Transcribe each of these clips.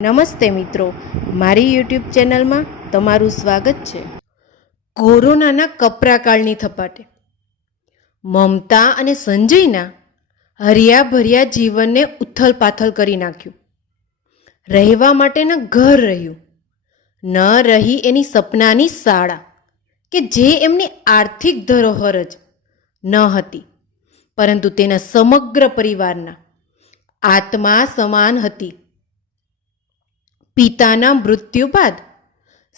નમસ્તે મિત્રો, મારી યુટ્યુબ ચેનલમાં તમારું સ્વાગત છે. કોરોનાના કપરાકાળની થપાટે. મમતા અને સંજયના હરિયાભર્યા જીવનને ઉથલ પાથલ કરી નાખ્યું. રહેવા માટેના ઘર રહ્યું. ન રહી એની સપનાની શાળા, કે જે એમની આર્થિક ધરોહર જ ન હતી, પરંતુ તેના સમગ્ર પરિવારના આત્મા સમાન હતી. પિતાના મૃત્યુ બાદ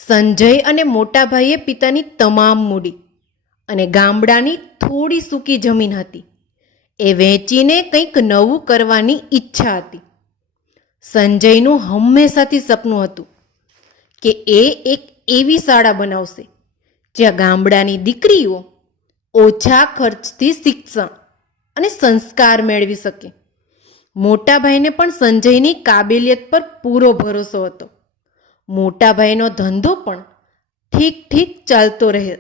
સંજય અને મોટાભાઈએ પિતાની તમામ મૂડી અને ગામડાની થોડી સૂકી જમીન હતી. એ વેચીને કંઈક નવું કરવાની ઈચ્છા હતી. સંજયનું હંમેશાથી સપનું હતું કે એ એક એવી શાળા બનાવશે જ્યાં ગામડાની દીકરીઓ ઓછા ખર્ચથી શિક્ષણ અને સંસ્કાર મેળવી શકે. મોટાભાઈને પણ સંજયની કાબેલિયત પર પૂરો ભરોસો હતો. મોટાભાઈનો ધંધો પણ ઠીક ઠીક ચાલતો રહે.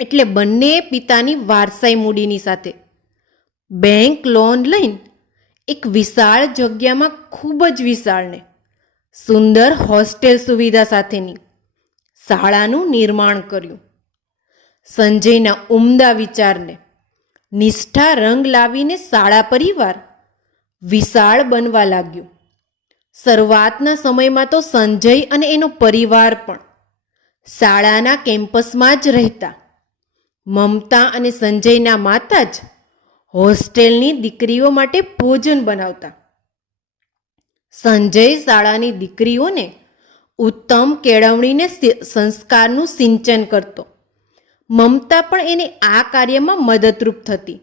એટલે બંને પિતાની વારસાઈ મૂડીની સાથે બેંક લોન લઈને એક વિશાળ જગ્યામાં ખૂબ જ વિશાળ ને સુંદર હોસ્ટેલ સુવિધા સાથેની શાળાનું નિર્માણ કર્યું. સંજયના ઉમદા વિચારને નિષ્ઠા રંગ લાવીને શાળા પરિવાર વિશાળ બનવા લાગ્યું. શરૂઆતના સમયમાં તો સંજય અને એનો પરિવાર પણ શાળાના કેમ્પસમાં જ રહેતા. મમતા અને સંજયના માતા જ હોસ્ટેલની દીકરીઓ માટે ભોજન બનાવતા. સંજય શાળાની દીકરીઓને ઉત્તમ કેળવણીને સંસ્કારનું સિંચન કરતો. મમતા પણ એને આ કાર્યમાં મદદરૂપ થતી.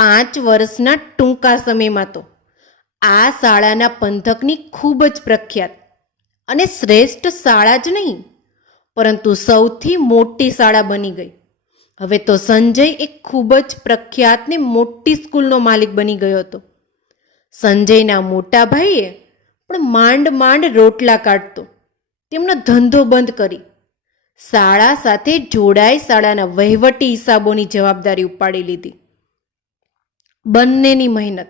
પાંચ વર્ષના ટૂંકા સમયમાં તો. આ શાળાના પંથકની ખૂબ જ પ્રખ્યાત અને શ્રેષ્ઠ શાળા જ નહીં, પરંતુ સૌથી મોટી શાળા બની ગઈ. હવે તો સંજય એક ખૂબ જ પ્રખ્યાત ને મોટી સ્કૂલનો માલિક બની ગયો હતો. સંજયના મોટા ભાઈએ પણ માંડ માંડ રોટલા કાઢતો, તેમનો ધંધો બંધ કરી, શાળા સાથે જોડાઈ શાળાના વહીવટી હિસાબોની જવાબદારી ઉપાડી લીધી. બંનેની મહેનત.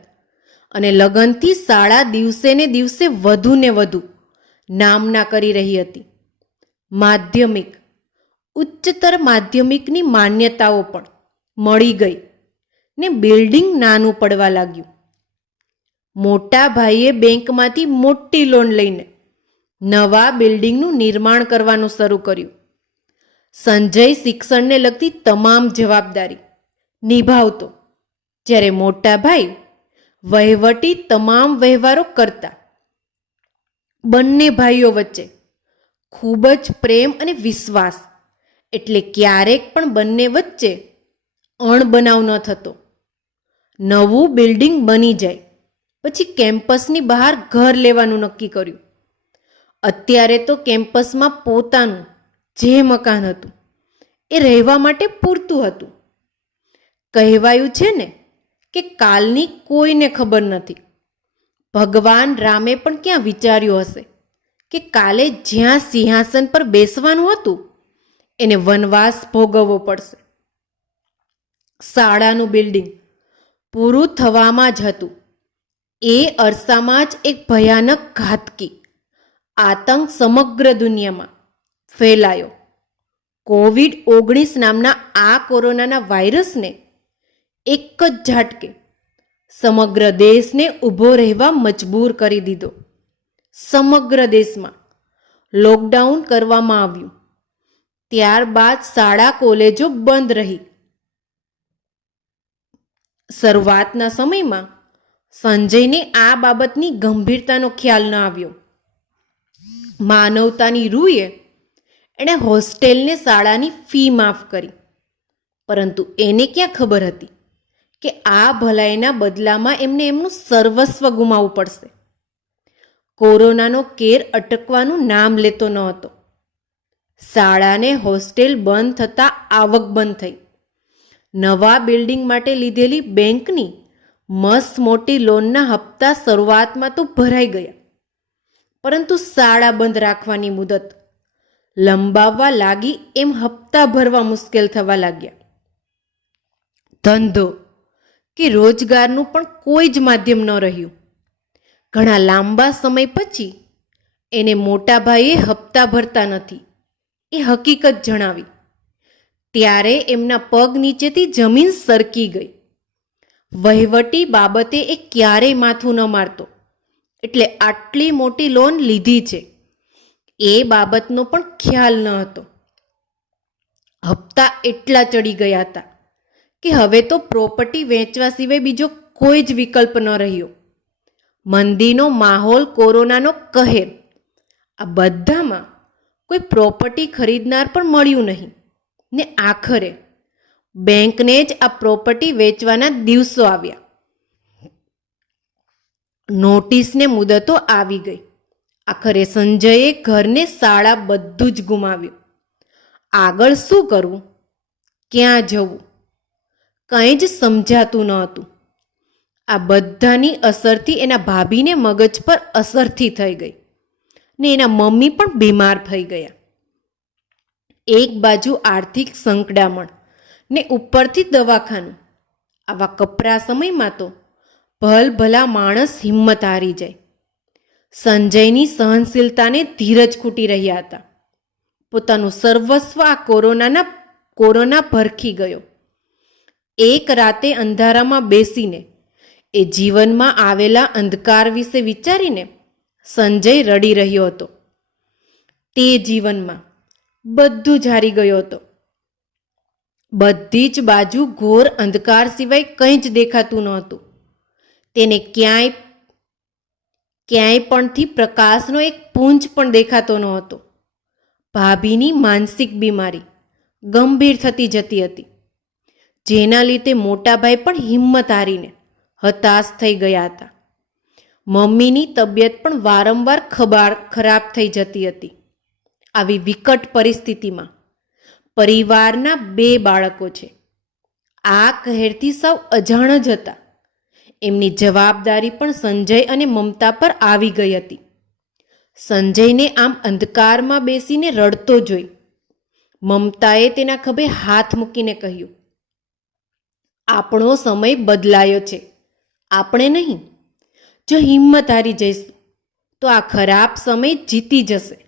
અને લગનથી શાળા દિવસે ને દિવસે વધુ ને વધુ નામના કરી રહી હતી. માધ્યમિક. ઉચ્ચતર માધ્યમિકની માન્યતાઓ પણ મળી ગઈ ને બિલ્ડિંગ નાનું પડવા લાગ્યું. મોટા ભાઈએ બેંકમાંથી મોટી લોન લઈને નવા બિલ્ડિંગનું નિર્માણ કરવાનું શરૂ કર્યું. સંજય શિક્ષણને લગતી તમામ જવાબદારી નિભાવતો જ્યારે મોટા ભાઈ વહીવટી તમામ વ્યવહારો કરતા. બંને ભાઈઓ વચ્ચે ખૂબ જ પ્રેમ અને વિશ્વાસ. એટલે ક્યારેક પણ બંને વચ્ચે અણબનાવ ન થતો. નવું બિલ્ડિંગ બની જાય. પછી કેમ્પસની બહાર ઘર લેવાનું નક્કી કર્યું. અત્યારે તો કેમ્પસમાં પોતાનું જે મકાન હતું એ રહેવા માટે પૂરતું હતું. કહેવાયું છે ને કે કાલની કોઈને ખબર નથી. ભગવાન રામે પણ ક્યાં વિચાર્યું હશે કે કાલે જ્યાં સિંહાસન પર બેસવાનું હતું, એને વનવાસ ભોગવવો પડશે. શાળાનું બિલ્ડિંગ પૂરું થવામાં જ હતું. એ અરસામાં જ એક ભયાનક ઘાતકી આતંક સમગ્ર દુનિયામાં ફેલાયો. કોવિડ ઓગણીસ નામના આ કોરોનાના વાયરસને એક જ ઝાટકે સમગ્ર દેશને ઊભો રહેવા મજબૂર કરી દીધો. સમગ્ર દેશમાં લોકડાઉન કરવામાં આવ્યું. ત્યારબાદ શાળા, કોલેજો બંધ રહી. શરૂઆતના સમયમાં સંજયને આ બાબતની ગંભીરતાનો ખ્યાલ ન આવ્યો. માનવતાની રૂએ એણે હોસ્ટેલને શાળાની ફી માફ કરી. પરંતુ એને ક્યાં ખબર હતી? કે આ ભલાઈના બદલામાં એમને એમનું સર્વસ્વ ગુમાવવું પડશે. કોરોનાનો કેર અટકવાનું નામ લેતો ન હતો. શાળાને હોસ્ટેલ બંધ થતાં આવક બંધ થઈ. નવા બિલ્ડિંગ માટે લીધેલી બેંકની મસ્ત મોટી લોનના હપ્તા શરૂઆતમાં તો ભરાઈ ગયા. પરંતુ શાળા બંધ રાખવાની મુદત લંબાવવા લાગી એમ હપ્તા ભરવા મુશ્કેલ થવા લાગ્યા. ધંધો કે રોજગારનું પણ કોઈ જ માધ્યમ ન રહ્યું. ઘણા લાંબા સમય પછી એને મોટા ભાઈએ હપ્તા ભરતા નથી. એ હકીકત જણાવી. ત્યારે એમના પગ નીચેથી જમીન સરકી ગઈ. વહીવટી બાબતે એ ક્યારેય માથું ન મારતો. એટલે આટલી મોટી લોન લીધી છે. એ બાબતનો પણ ખ્યાલ ન હતો. હપ્તા એટલા ચડી ગયા હતા. કે હવે તો પ્રોપર્ટી વેચવા સિવાય બીજો કોઈ જ વિકલ્પ ન રહ્યો. મંદીનો માહોલ કોરોનાનો કહેર. આ બધામાં કોઈ પ્રોપર્ટી ખરીદનાર પણ મળ્યું નહીં. ને આખરે બેંકને જ આ પ્રોપર્ટી વેચવાના દિવસો આવ્યા. નોટિસને મુદતો આવી ગઈ. આખરે સંજયે ઘરને શાળા બધું જ ગુમાવ્યું. આગળ શું કરવું ક્યાં જવું? કંઈ જ સમજાતું ન હતું. આ બધાની અસરથી એના ભાભીને મગજ પર અસરથી થઈ ગઈ ને એના મમ્મી પણ બીમાર થઈ ગયા. એક બાજુ આર્થિક સંકડામણ ને ઉપરથી દવાખાનું. આવા કપરા સમયમાં તો ભલ ભલા માણસ હિંમત હારી જાય. સંજયની સહનશીલતાને ધીરજ ખૂટી રહ્યા હતા. પોતાનું સર્વસ્વ આ કોરોનાના કોરોના ભરખી ગયો. એક રાતે અંધારામાં બેસીને, એ જીવનમાં આવેલા અંધકાર વિશે વિચારીને સંજય રડી રહ્યો હતો. તે જીવનમાં બધું જારી ગયો હતો. બધી જ બાજુ ઘોર અંધકાર સિવાય કંઈ જ દેખાતું નહોતું. તેને ક્યાંય ક્યાંય પણથી પ્રકાશનો એક પૂંજ પણ દેખાતો નહોતો. ભાભીની માનસિક બીમારી ગંભીર થતી જતી હતી. જેના લીધે મોટાભાઈ પણ હિંમત હારીને હતાશ થઈ ગયા હતા. મમ્મીની તબિયત પણ વારંવાર ખબાળ ખરાબ થઈ જતી હતી. આવી વિકટ પરિસ્થિતિમાં પરિવારના બે બાળકો છે. આ કહેરથી સૌ અજાણ જ હતા. એમની જવાબદારી પણ સંજય અને મમતા પર આવી ગઈ હતી. સંજયને આમ અંધકારમાં બેસીને રડતો જોઈ. મમતાએ તેના ખભે હાથ મૂકીને કહ્યું આપણો સમય બદલાયો છે. આપણે નહીં. જો હિંમત હારી જઈશું, તો આ ખરાબ સમય જીતી જશે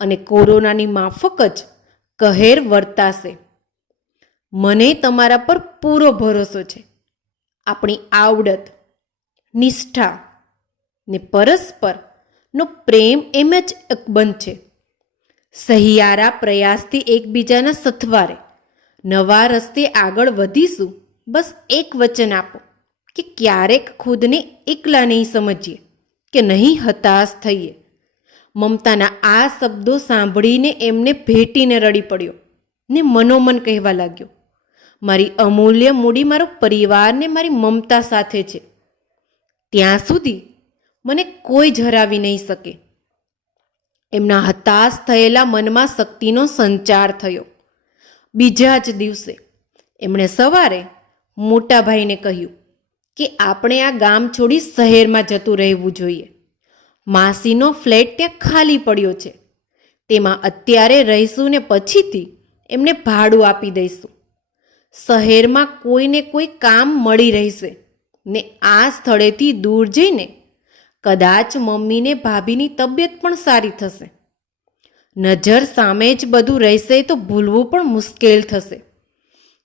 અને કોરોનાની માફક જ કહેર વર્તાશે. મને તમારા પર પૂરો ભરોસો છે. આપણી આવડત, નિષ્ઠા ને પરસ્પર નો પ્રેમ એમ જ અકબંધ છે. સહિયારા પ્રયાસથી એકબીજાના સથવારે, નવા રસ્તે આગળ વધીશું બસ એક વચન આપો કે ક્યારેક ખુદને એકલા નહીં સમજીએ કે નહીં હતાશ થઈએ. મમતાના આ શબ્દો સાંભળીને એમને ભેટીને રડી પડ્યો ને મનોમન કહેવા લાગ્યો, મારી અમૂલ્ય મૂડી મારો પરિવારને મારી મમતા સાથે છે. ત્યાં સુધી મને કોઈ જ હરાવી નહીં શકે. એમના હતાશ થયેલા મનમાં શક્તિનો સંચાર થયો. બીજા જ દિવસે એમણે સવારે મોટાભાઈને કહ્યું કે આપણે આ ગામ છોડી શહેરમાં જતું રહેવું જોઈએ. માસીનો ફ્લેટ ત્યાં ખાલી પડ્યો છે. તેમાં અત્યારે રહીશું ને પછીથી એમને ભાડું આપી દઈશું. શહેરમાં કોઈને કોઈ કામ મળી રહેશે ને આ સ્થળેથી દૂર જઈને કદાચ મમ્મીને ભાભીની તબિયત પણ સારી થશે. નજર સામે જ બધું રહેશે તો ભૂલવું પણ મુશ્કેલ થશે.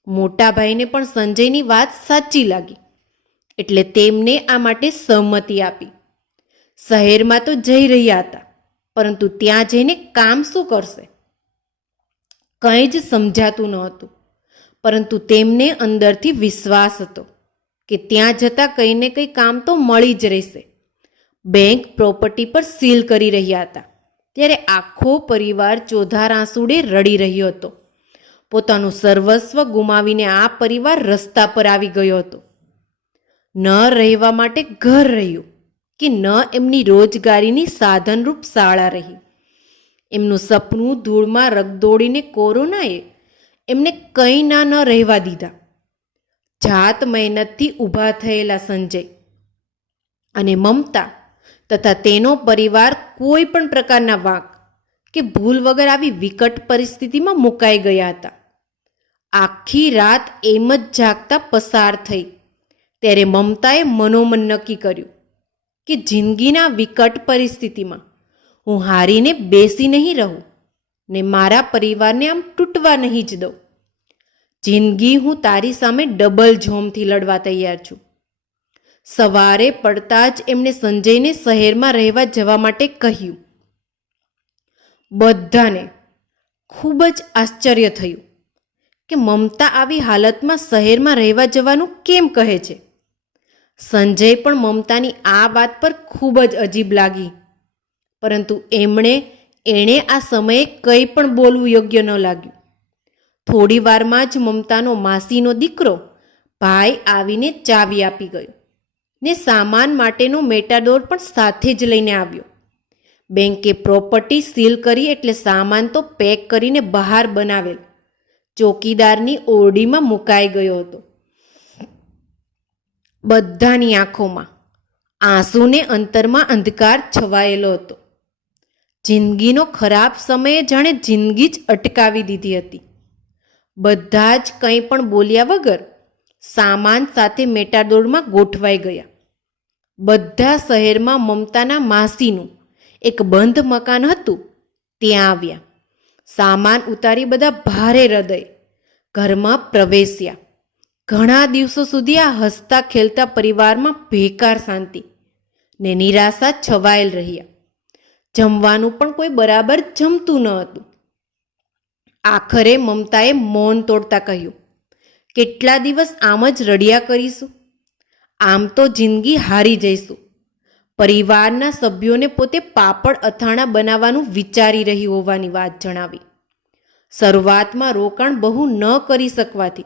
મોટા ભાઈને પણ સંજયની વાત સાચી લાગી. એટલે તેમને આ માટે સહમતિ આપી. શહેરમાં તો જઈ રહ્યા હતા, પરંતુ ત્યાં જઈને કામ શું કરશે? કંઈ જ સમજાતું નહોતું પરંતુ તેમને અંદરથી વિશ્વાસ હતો કે ત્યાં જતાં કંઈ ને કંઈ કામ તો મળી જ રહેશે. બેંક પ્રોપર્ટી પર સીલ કરી રહ્યા હતા, ત્યારે આખો પરિવાર ચોધાર આંસુડે રડી રહ્યો હતો. પોતાનું સર્વસ્વ ગુમાવીને આ પરિવાર રસ્તા પર આવી ગયો હતો. ન રહેવા માટે ઘર રહ્યું કે ન એમની રોજગારીની સાધનરૂપ શાળા રહી. એમનું સપનું ધૂળમાં રગદોડીને કોરોનાએ એમને કંઈ ના ન રહેવા દીધા. જાત મહેનતથી ઊભા થયેલા સંજય અને મમતા તથા તેનો પરિવાર કોઈ પણ પ્રકારના વાંક કે ભૂલ વગર આવી વિકટ પરિસ્થિતિમાં મુકાઈ ગયા હતા. આખી રાત એમ જ જાગતા પસાર થઈ. ત્યારે મમતાએ મનોમન નક્કી કર્યું કે જિંદગીના વિકટ પરિસ્થિતિમાં હું હારીને બેસી નહીં રહું ને મારા પરિવારને આમ તૂટવા નહીં જ દઉં. જિંદગી હું તારી સામે ડબલ જોમથી લડવા તૈયાર છું. સવારે પડતા જ એમણે સંજયને શહેરમાં રહેવા જવા માટે કહ્યું. બધાને ખૂબ જ આશ્ચર્ય થયું કે મમતા આવી હાલતમાં શહેરમાં રહેવા જવાનું કેમ કહે છે? સંજય પણ મમતાની આ વાત પર ખૂબ જ અજીબ લાગી. પરંતુ એમણે, એણે આ સમયે કંઈ પણ બોલવું યોગ્ય ન લાગ્યું. થોડી વારમાં જ મમતાનો માસીનો દીકરો, ભાઈ આવીને ચાવી આપી ગયો ને સામાન માટેનો મેટાડોર પણ સાથે જ લઈને આવ્યો. બેંકે પ્રોપર્ટી સીલ કરી એટલે સામાન તો પેક કરીને બહાર બનાવેલ. ચોકીદારની ઓરડીમાં મુકાઈ ગયો હતો. બધાની આંખોમાં આંસુને અંતરમાં અંધકાર છવાયેલો હતો. જિંદગીનો ખરાબ સમયે જાણે જિંદગી જ અટકાવી દીધી હતી. બધા જ કંઈ પણ બોલ્યા વગર સામાન સાથે મેટાડોરમાં ગોઠવાઈ ગયા. બધા શહેરમાં મમતાના માસીનું એક બંધ મકાન હતું, ત્યાં આવ્યા. સામાન ઉતારી બધા ભારે હૃદય ઘરમાં પ્રવેશ્યા. ઘણા દિવસો સુધી આ હસતા ખેલતા પરિવારમાં ભેકાર શાંતિ ને નિરાશા છવાયેલ રહ્યા. જમવાનું પણ કોઈ બરાબર જમતું ન હતું. આખરે મમતાએ મૌન તોડતા કહ્યું, કેટલા દિવસ આમ જ રડ્યા કરીશું? આમ તો જિંદગી હારી જઈશું. પરિવારના સભ્યોને પોતે પાપડ અથાણા બનાવવાનું વિચારી રહી હોવાની વાત જણાવી. શરૂઆતમાં રોકાણ બહુ ન કરી શકવાથી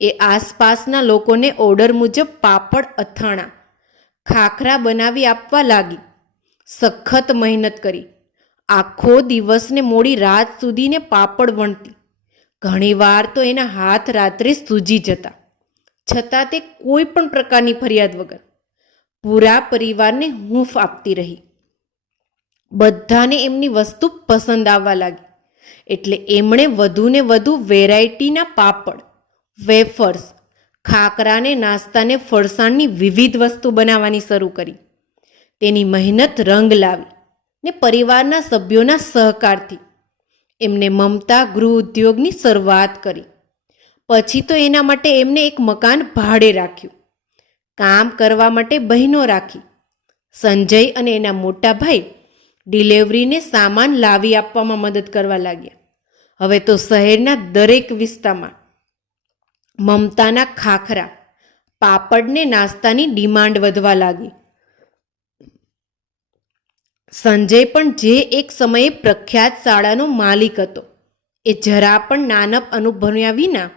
એ આસપાસના લોકોને ઓર્ડર મુજબ પાપડ અથાણા, ખાખરા બનાવી આપવા લાગી. સખત મહેનત કરી. આખો દિવસને મોડી રાત સુધીને પાપડ વણતી. ઘણીવાર તો એના હાથ રાત્રે સૂજી જતા. છતાં તે કોઈ પણ પ્રકારની ફરિયાદ વગર. પૂરા પરિવારને હૂંફ આપતી રહી. બધાને એમની વસ્તુ પસંદ આવવા લાગી. એટલે એમણે વધુને વધુ વેરાયટીના પાપડ, વેફર્સ ખાકરાને નાસ્તાને ફરસાણની વિવિધ વસ્તુ બનાવવાની શરૂ કરી. તેની મહેનત રંગ લાવી ને પરિવારના સભ્યોના સહકારથી એમને મમતા ગૃહ ઉદ્યોગની શરૂઆત કરી. પછી તો એના માટે એમને એક મકાન ભાડે રાખ્યું. કામ કરવા માટે બહેનો રાખી. સંજય અને એના મોટા ભાઈ ડિલિવરીને સામાન લાવી આપવામાં મદદ કરવા લાગ્યા. હવે તો શહેરના દરેક વિસ્તારમાં મમતાના ખાખરા, પાપડને નાસ્તાની ડિમાન્ડ વધવા લાગી. સંજય પણ જે એક સમયે પ્રખ્યાત શાળાનો માલિક હતો, એ જરા પણ નાનપ અનુભવ્યા વિના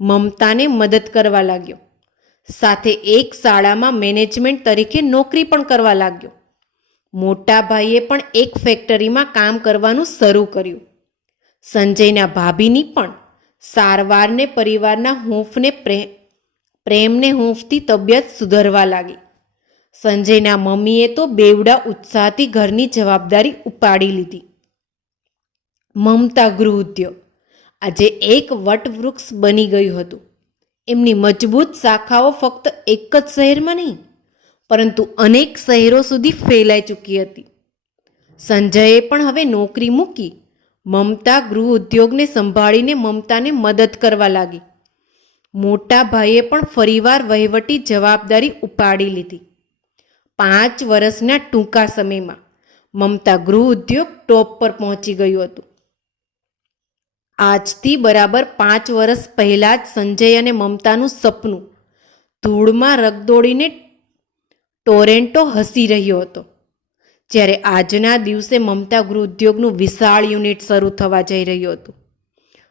મમતાને મદદ કરવા લાગ્યો. સાથે એક શાળામાં મેનેજમેન્ટ તરીકે નોકરી પણ કરવા લાગ્યો. મોટા ભાઈએ પણ એક ફેક્ટરીમાં કામ કરવાનું શરૂ કર્યું. સંજયના ભાભીની પણ સારવારને, પરિવારના હૂંફને પ્રે, પ્રેમને હૂંફથી તબિયત સુધરવા લાગી. સંજયના મમ્મીએ તો બેવડા ઉત્સાહથી ઘરની જવાબદારી ઉપાડી લીધી. મમતા ગૃહ ઉદ્યોગ. આજે એક વટવૃક્ષ બની ગયું હતું. એમની મજબૂત શાખાઓ ફક્ત એક જ શહેરમાં નહીં, પરંતુ અનેક શહેરો સુધી ફેલાઈ ચૂકી હતી. સંજયે પણ હવે નોકરી મૂકી, મમતા ગૃહ ઉદ્યોગને સંભાળીને મમતાને મદદ કરવા લાગી. મોટા ભાઈએ પણ ફરીવાર વહીવટી જવાબદારી ઉપાડી લીધી. પાંચ વર્ષના ટૂંકા સમયમાં મમતા ગૃહ ઉદ્યોગ ટોપ પર પહોંચી ગયું હતું. આજથી બરાબર પાંચ વર્ષ પહેલાં જ સંજય અને મમતાનું સપનું. ધૂળમાં રગદોડીને ટોરેન્ટો હસી રહ્યો હતો. જ્યારે આજના દિવસે મમતા ગૃહ ઉદ્યોગનું વિશાળ યુનિટ શરૂ થવા જઈ રહ્યું હતું.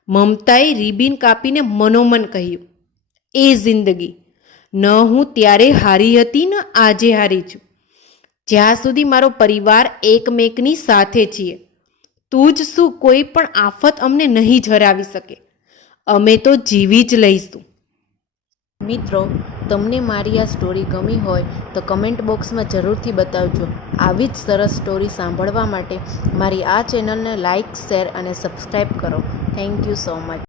મમતાએ રિબિન કાપીને મનોમન કહ્યું, એ જિંદગી. ન હું ત્યારે હારી હતી, ને આજે હારી છું. જ્યાં સુધી મારો પરિવાર એકમેકની સાથે છીએ તું જ શું કોઈ પણ આફત અમને નહીં જરાવી શકે? અમે તો જીવી જ લઈશું. મિત્રો, તમને મારી આ સ્ટોરી ગમી હોય તો કમેન્ટ બોક્સમાં જરૂરથી બતાવજો. આવી જ સરસ સ્ટોરી સાંભળવા માટે મારી આ ચેનલને લાઇક શેર અને સબસ્ક્રાઈબ કરો. Thank you so much